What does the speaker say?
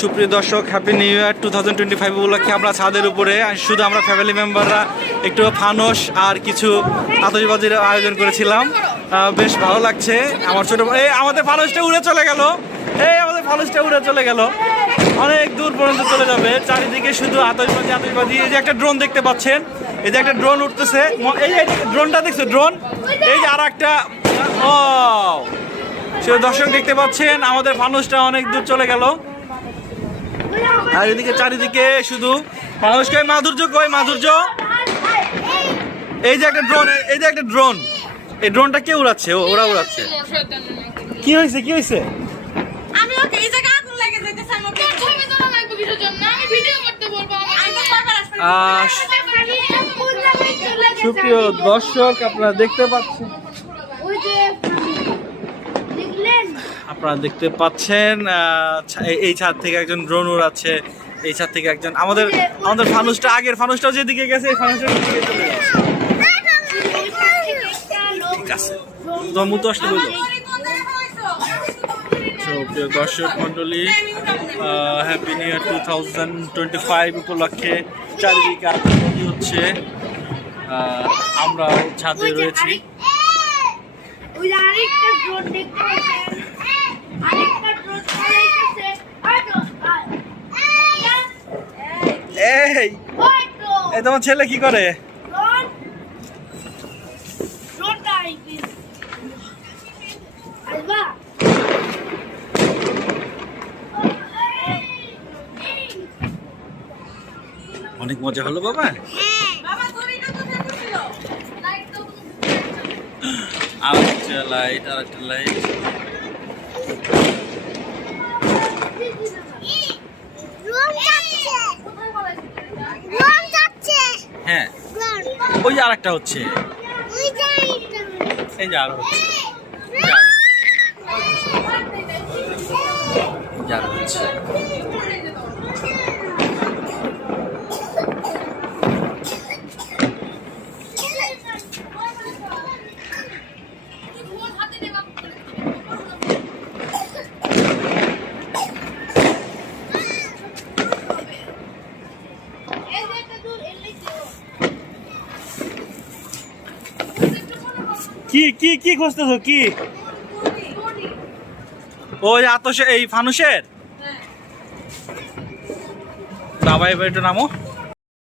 সুপ্রিয় দর্শক, happy new year 2025 উপলক্ষে আমরা ছাদের উপরে শুধু আমরা ফ্যামিলি মেম্বাররা একটু ফানুস আর কিছু আতশবাজির আয়োজন করেছিলাম। বেশ ভালো লাগছে। আমার ছোট আমাদের ফানুসটা উড়ে চলে গেল। আমাদের ফানুসটা উড়ে চলে গেল, অনেক দূর পর্যন্ত চলে যাবে। চারিদিকে শুধু আতশবাজি। এই যে একটা ড্রোন দেখতে পাচ্ছেন, এই যে একটা ড্রোন উঠতেছে। এই ড্রোনটা দেখছো? ড্রোন, এই যে আর একটা। ও শুধু দর্শক দেখতে পাচ্ছেন, আমাদের ফানুসটা অনেক দূর চলে গেল। আর এদিকে চারিদিকে শুধু মানুষ। কই মাধুর্য, কই মাধুর্য? এই যে একটা ড্রোন, এই যে একটা ড্রোন। এই ড্রোনটা কে উড়াচ্ছে? ওরা উড়াচ্ছে। কি হয়েছে, কি হয়েছে? আমি ওকে এই জায়গা আগুন লাগে যাইতেছে, আমাকে ছবি তোলা লাগবে কিছুর জন্য, আমি ভিডিও করতে বলবো। সুপ্রিয় দর্শক, আপনারা দেখতে পাচ্ছেন, এই ছাদ থেকে একজন ড্রোন উড়াচ্ছে। এই ছাদ থেকে একজন আমাদের ফানুসটা, আগের ফানুসটাও যেদিকে গেছে এই ফানুসটার দিকে চলে যাচ্ছে। ঠিক আছে, জম্মু তো আসলে বললো। সুপ্রিয় দর্শক মন্ডলী, হ্যাপি নিউ ইয়ার 2025 উপলক্ষে চারিদিকে আতশবাজি হচ্ছে। আমরা ছাদে রয়েছি। এই তোমার ছেলে কি করে? অনেক মজা হলো বাবা। আরেকটা লাইট, আরেকটা লাইট। হ্যাঁ, ওই যে আরেকটা হচ্ছে। এই যে আরো হচ্ছে, হচ্ছে। কি কি কি খুঁজতেছো? কি ওই আতশে এই ফানুসের বাবা, এবার একটু নামো।